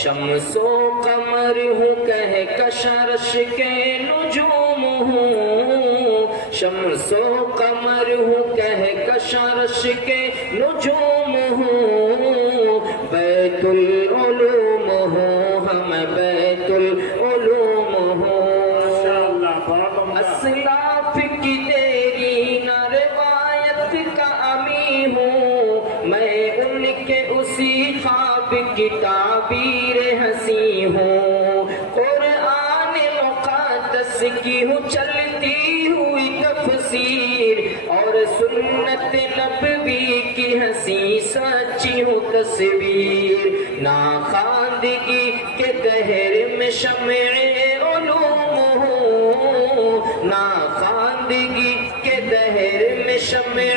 شمس و قمر ہوں کہہ کشرش کے نجوم ہوں، شمس و قمر ہوں کہہ کشرش کے نجوم ہوں، بیت العلوم ہوں ہم بیت العلوم ہوں، اسلاف کی تیری نہ روایت کا امی ہوں، میں ان کے اسی خواب کی تعبیر ہنسی ہوں، قرآن مقدس کی ہوں چلتی ہوئی تفسیر، اور سنت نبوی کی ہنسی سچی ہوں تصویر، ناخواندگی کے دہر میں شمع علوم ہوں، ناخواندگی کے دہر میں شمع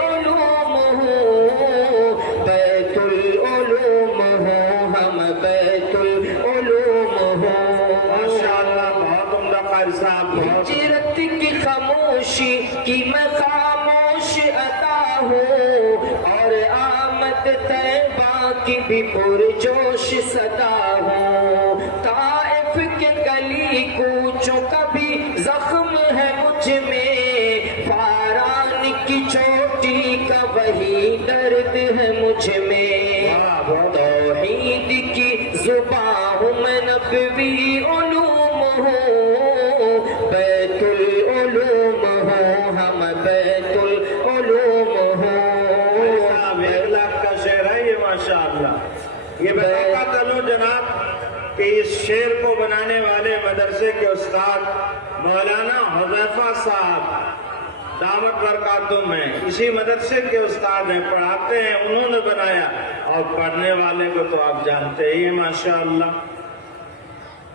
علوم ہوں، بیت العلوم ہوں ہم بیت العلوم ہوں۔ ماشاءاللہ بہت عمدہ قاری صاحب، ہجرت کی خاموشی کی میں خاموش ادا ہوں، اور آمد طیبہ کی بھی پرجوش صدا ہوں، طائف کے گلی کوچوں کا بھی زخم ہے مجھ میں، فاران کی چوٹی کا وہی درد ہے مجھ میں، توحید کی زبان ہوں میں نبوی علوم ہوں، بیت العلوم ہوں ہم بیت العلوم ہوں۔ صاحب 1,00,000 کا شعر ہے یہ ماشاءاللہ۔ یہ بتا چلو جناب کہ اس شعر کو بنانے والے مدرسے کے استاد مولانا حذیفہ صاحب دامت برکاتہم ہیں، اسی مدرسے کے استاد ہیں، پڑھاتے ہیں، انہوں نے بنایا، اور پڑھنے والے کو تو آپ جانتے ہی ہیں ماشاءاللہ۔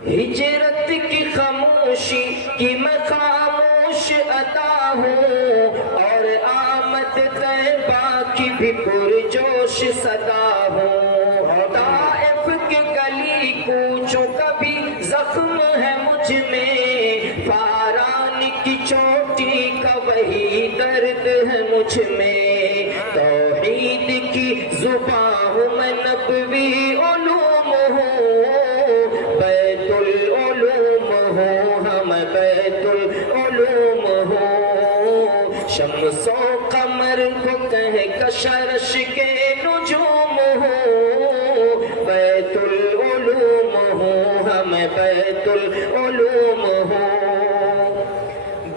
ہجرت کی خاموشی کی میں خاموش ادا ہوں، اور آمد طیبہ کی بھی پرجوش صدا ہوں، طائف کے گلی کوچوں کا بھی زخم ہے مجھ میں، فاران کی چوٹی کا وہی درد ہے مجھ میں، توحید کی زبان ہوں میں نبوی علوم ہوں، بیت العلوم ہوں ہم بیت العلوم ہوں، شمس و قمر کو کہہ کشرش کے نجوم ہوں، بیت العلوم ہوں ہم بیت العلوم ہوں،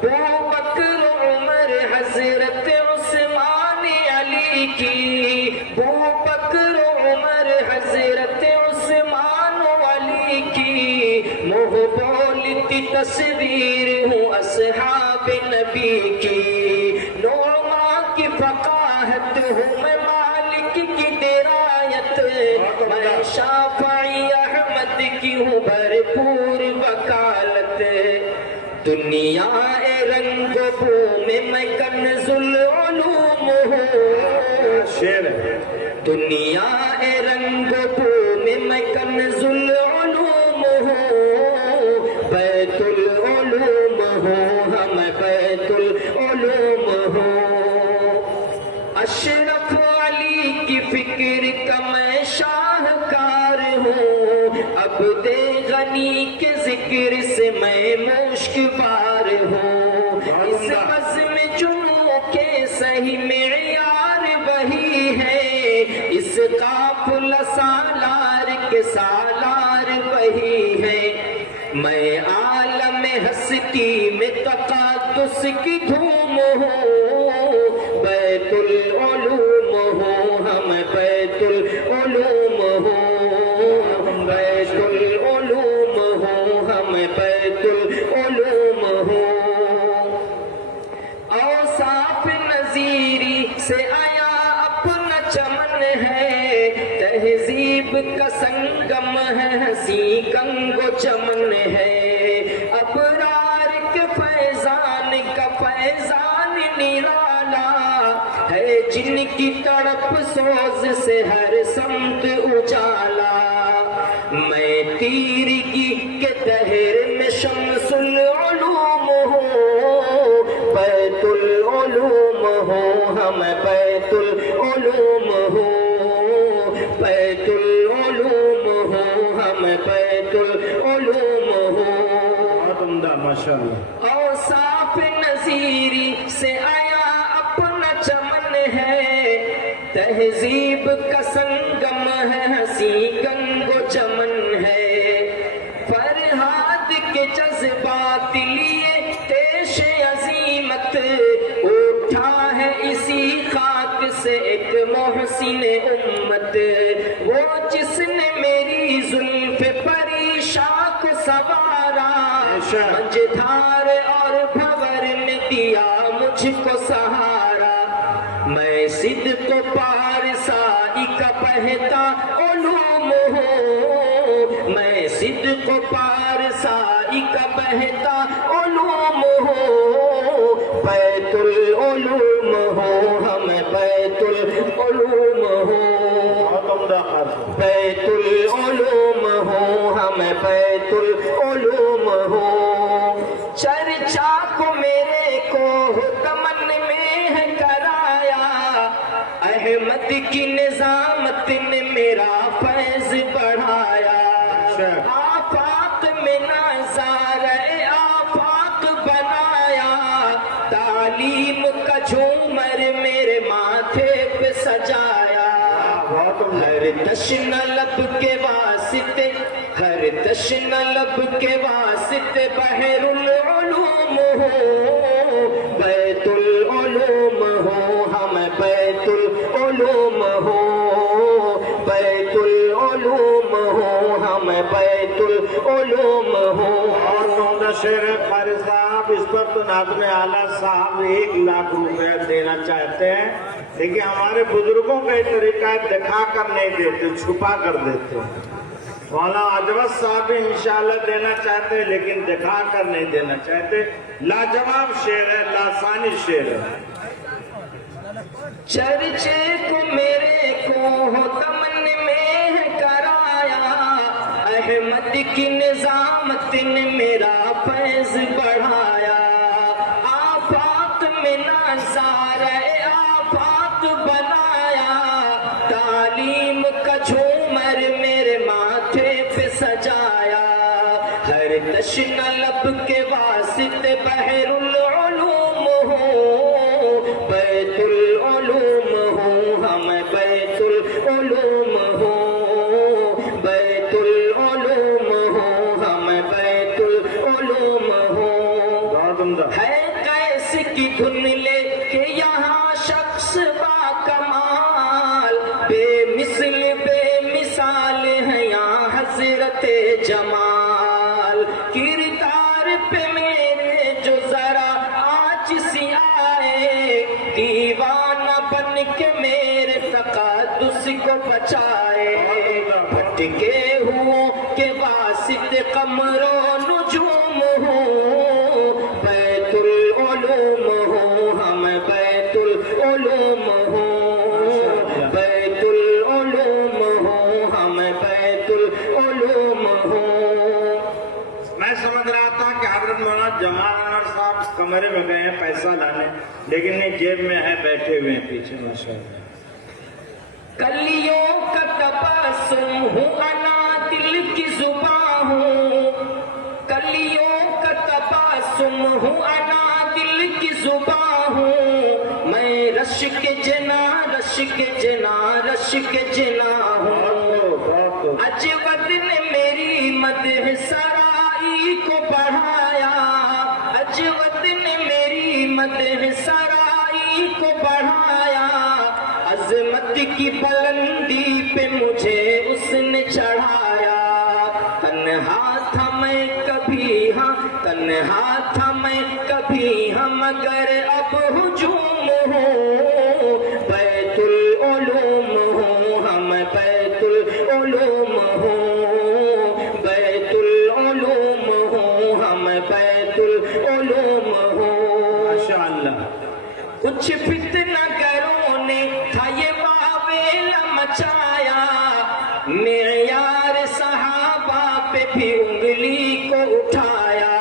بوبکر عمر حضرت عثمان علی کی، بوبکر عمر حضرت عثمان علی کی، منہ بولتی تصویر ہوں اصحاب نبی کی، نعمان کی فقاہت ہوں میں مالک کی درایت، میں شافعی احمد کی ہوں بھرپور وکالت، دنیا رنگ و بو میں کنز العلوم ہوں، شعر ہے دنیا رنگ و بو میں کنز العلوم ہوں، بیت العلوم ہوں ہم بیت العلوم ہوں، اشرف علی کی فکر کا میں شاہکار ہوں، عبد غنی کے ذکر سے میں مشک بار ہوں، اس بزم جنوں کے صحیح معیار وہی ہے، اس قافلہ سالار کے سالار وہی ہے، میں عالم ہستی میں تقدس کی دھوم ہوں، بیت العلوم ہوں ہم بیت العلوم ہوں، بیت العلوم ہوں ہم بیت العلوم ہوں، اوصاف نظیری سے آیا اپنا چمن ہے، تہذیب کا سنگم ہے ہنسی کنگ و چمن ہے، ابرار کے فیضان کا فیضان نرالا ہے، جن کی تڑپ سوز سے ہر سمت اجالا، میں تیرگی کے دہر میں شمس العلوم ہوں، بیت العلوم ہوں ہم بیت العلوم ہوں، بیت العلوم ہوں تہذیب کا سنگم ہے، ہنسی گنگو چمن ہے، فرہاد کے جذبات لیے تیش عظیمت، اٹھا ہے اسی خاک سے ایک محسن امت، وہ جس نے میری زلف پری شاخ سوارا، منجھدھار اور بھور نے دیا مجھ کو سہارا، میں صدق و پارسائی کا بہتا علوم ہوں، میں صدق و پارسائی کا بہتا علوم ہوں، بیت العلوم ہوں ہم، بیت العلوم ہوں، بیت العلوم ہوں ہم، بیت العلوم ہوں، چرچا کو میرے کو تمن میں ہے کرایا، احمد کی نظامت نے میرا فیض بڑھایا، آفاق میں نظارۂ آفاق بنایا، تعلیم کا جھومر میرے ماتھے پہ سجایا، ہر تشنہ لب کے واسطے، ہر تشنہ لب کے واسطے بحر العلوم ہوں، بیت العلوم ہوں ہم، بیت العلوم ہوں، بیت العلوم ہوں ہم، بیت العلوم ہوں۔ اور عمدہ شعر ہے قاری صاحب، اس پر تو ناظم اعلیٰ صاحب 1,00,000 روپے دینا چاہتے ہیں، لیکن ہمارے بزرگوں کا یہ طریقہ ہے دکھا کر نہیں دیتے، چھپا کر دیتے ہیں۔ مولانا عجوت صاحب بھی انشاءاللہ دینا چاہتے ہیں لیکن دکھا کر نہیں دینا چاہتے۔ لاجواب شعر ہے، لاسانی شعر ہے۔ چرچے کو میرے کو تمن میں ہے کرایا، احمد کی نظامت نے میرا فیض بڑھایا، آفاق میں نظارۂ آفاق بنایا، تعلیم کا جھومر میرے ماتھے پہ سجایا، ہر تشنہ لب کے واسطے بحر العلوم ہوں، بیت العلوم ہوں ہم، بیت العلوم ہوں، بیت العلوم ہوں ہم، بیت العلوم ہوں۔ بہت عمدہ۔ ہے قیس کی دھن لے کے یہاں شخص با کمال، بے مثل بے مثال ہے یہاں حضرت جمال، کردار پہ میرے جو ذرا آج سی آئے، دیوانہ بن کے میرے تقدس کو بچائے، بھٹکے ہوں کے واسطے قمر و نجوم ہوں، بیت العلوم ہوں ہم، بیت العلوم ہوں، بیت العلوم ہوں ہم، بیت العلوم ہوں۔ میں سمجھ رہا تھا کہ حضرت مولانا جمال انور صاحب کمرے میں گئے ہیں پیسہ لانے، لیکن نہیں، جیب میں ہے، بیٹھے ہوئے ہیں پیچھے ماشاءاللہ۔ کلیوں کا تبسم ہوں انا دل کی زباں ہوں، کلیوں کا تبسم ہوں انا دل کی زباں ہوں، میں رش کے جنا، رش کے جنا، رش کے جنا ہوں، اجود نے میری مدح سرائی کو بڑھایا، اجود نے میری مدح سرائی کو بڑھایا، عظمت کی بلندی پہ مجھے اس نے چڑھایا، تنہا تھا میں کبھی ہاں، تنہا تھا میں کبھی ہاں، مگر اب ہجوم ہوں، بیت العلوم ہوں ہم، بیت العلوم ہوں، بیت العلوم ہوں ہم، بیت العلوم ہوں۔ ماشاءاللہ۔ کچھ فتنہ گروں نے تھا یہ واویل مچایا، معیار صحابہ پہ بھی انگلی کو اٹھایا،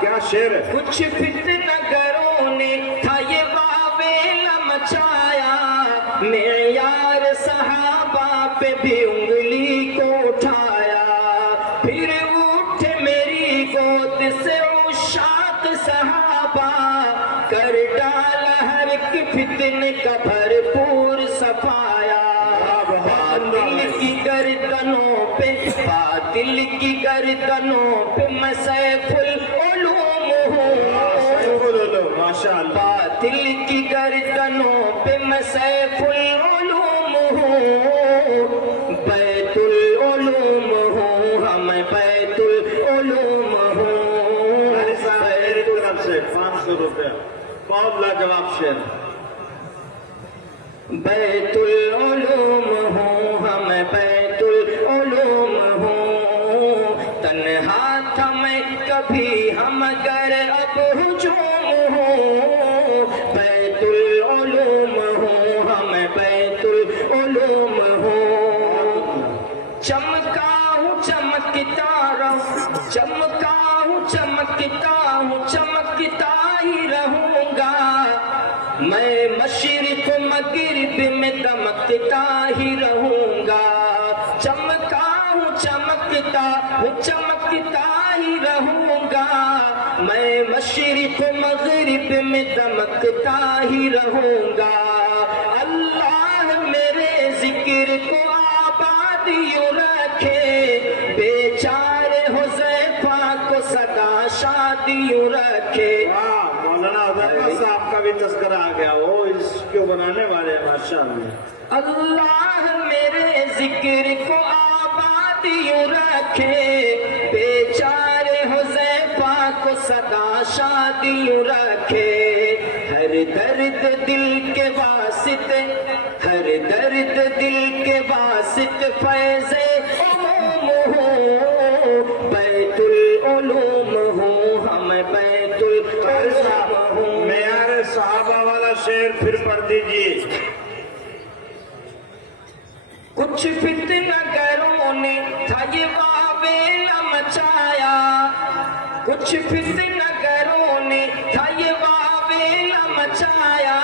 کیا شعر ہے۔ کچھ فتنہ گروں نے تھا یہ واویل مچایا، معیار صحابہ پہ بھی انگلی کو اٹھایا، پھر اٹھے میری گود سے عشاق صحابہ، کر ڈالا ہر ایک فتنے کا بھرپور صفایا باطل کی گردنوں پہ میں سیف العلوم ہوں ماشاء اللہ باطل کی گردنوں پہ میں سیف العلوم ہوں بیت العلوم ہوں ہم بیت العلوم ہوں میری طرف سے 500 روپے بہت لاجواب شعر بیت العلوم ہوں ہم بیت العلوم ہوں تنہا تھا میں کبھی ہم گر اب ہجوم ہوں بیت العلوم ہوں ہم بیت العلوم ہوں چمکا ہوں چمکتا رہوں چمکا ہوں چمکتا ہی رہوں گا میں مشرق مغرب میں دمکتا ہی رہوں گا چمکا ہوں چمکتا ہی رہوں گا میں مشرق مغرب میں دمکتا ہی رہوں گا اللہ میرے ذکر کو آباد یوں رکھے بیچارے حذیفہ کو سدا شادی یوں رکھے مولانا حذیفہ صاحب کا بھی تذکرہ آ گیا وہ اس کو بنانے والے ہیں ماشاءاللہ اللہ میرے ذکر کو آباد یوں رکھے بیچارے حذیفہ کو سدا شادی یوں رکھے ہر درد دل کے واسطے فیض عموم ہوں بیت العلوم ہوں ہم بیت العلوم ہوں معیار صحابہ والا شعر پھر پڑھ دیجیے کچھ فتنہ گروں نے تھا یہ واویلا مچایا کچھ فتنہ گروں نے تھا یہ واویلا مچایا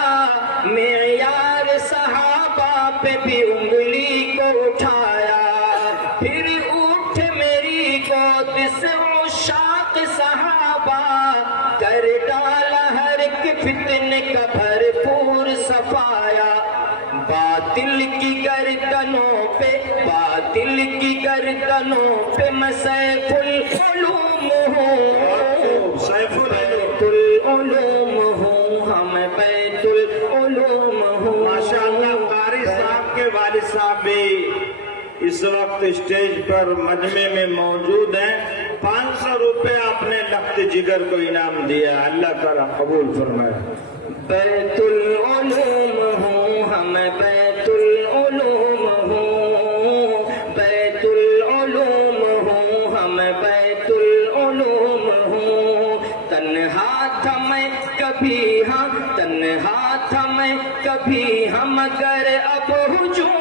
معیار صحابہ پہ بھی انگلی کو اٹھایا پھر اٹھ میری گود سے عشاق صحابہ کر ڈالا ہر ایک فتنے کا بھرپور صفایا باطل کی گردنوں پہ میں سیف العلوم ہوں سیف بیت العلوم ہوں ہم بیت العلوم ہوں ماشاءاللہ قاری صاحب کے والد صاحب بھی اس وقت اسٹیج پر مجمع میں موجود ہیں 500 روپے اپنے لخت جگر کو انعام دیا اللہ تعالیٰ قبول فرمائے بیت العلوم ہوں ہم بیت العلوم ہوں بیت العلوم ہوں ہم بیت العلوم ہوں تنہا تھا میں کبھی ہم گر اب ہجوم